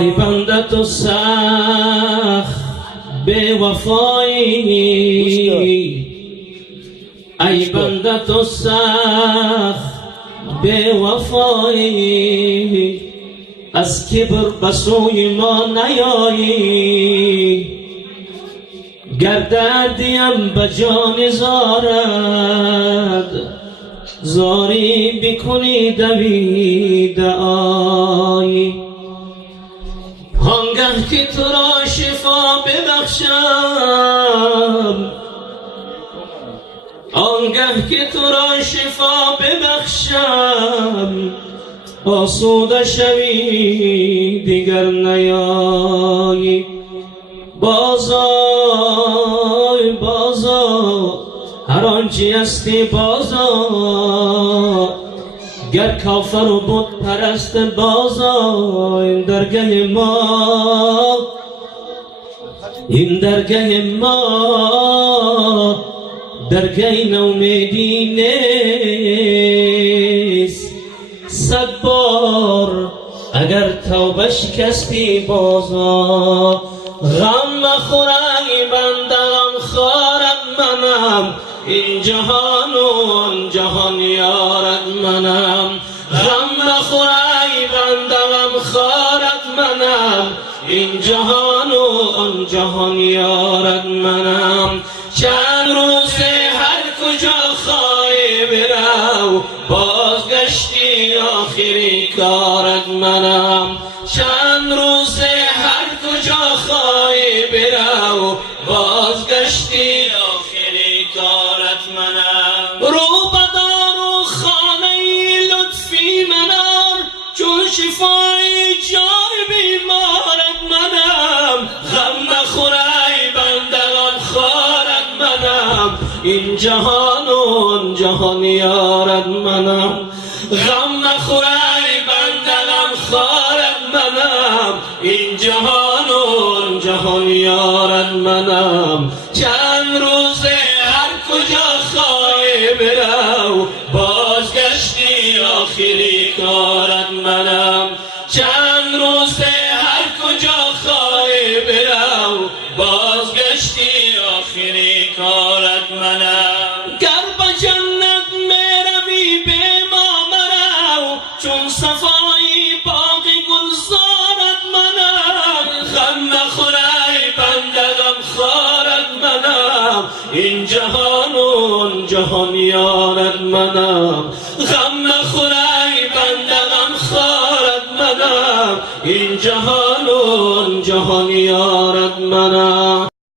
ای بنده تو سخت به وفایی، ای بنده تو سخت به وفایی، از کبر به سوی ما نیایی، گر دردیم به جان زارد، زاری بکنی دویده آیی. آنگه که تو را شفا ببخشم، آنگه که تو را شفا ببخشم، آسوده شوی دیگر نیایی. بازای بازا هر آنچه هستی بازا، گر کافر و بت پرست بازا، این درگه ما، این درگه ما درگه نومیدی نیست. 100 بار اگر توبه شکستی بازا، غم مخور ای بنده غم خارم منم، این جهان و آن جهان یارد منم. غم مخور ای بنده غم خارد منم، این جهان و آن جهان یارد منم. چند روزه هر کجا خواهی برو، بازگشتی آخری کارت منم. چند روزه هر کجا خواهی برو، بازگشتی آخری کارت منم. رو بدار و خانه لطفی منار، چون شفای جان بیمارت منم. غم مخور ای بنده غم خارت منم، این جهان و آن جهان یارت منم. غم مخور ای بنده غم خارت منم، این جهان و آن جهان یارت منم. چند روزه هر کجا خواهی برو، بازگشتی آخری کارت منم. چند روزه هر کجا خواهی برو، بازگشتی آخری کارت منم. گر به جنت میروی به ما مرو، چون صفایی باغ گلزارت منم. غم مخور ای بنده غم خارت منم، این جهان و آن جهان یارت منم. غم مخور ای بنده غم خارت منم، این جهان و آن جهان یارت منم.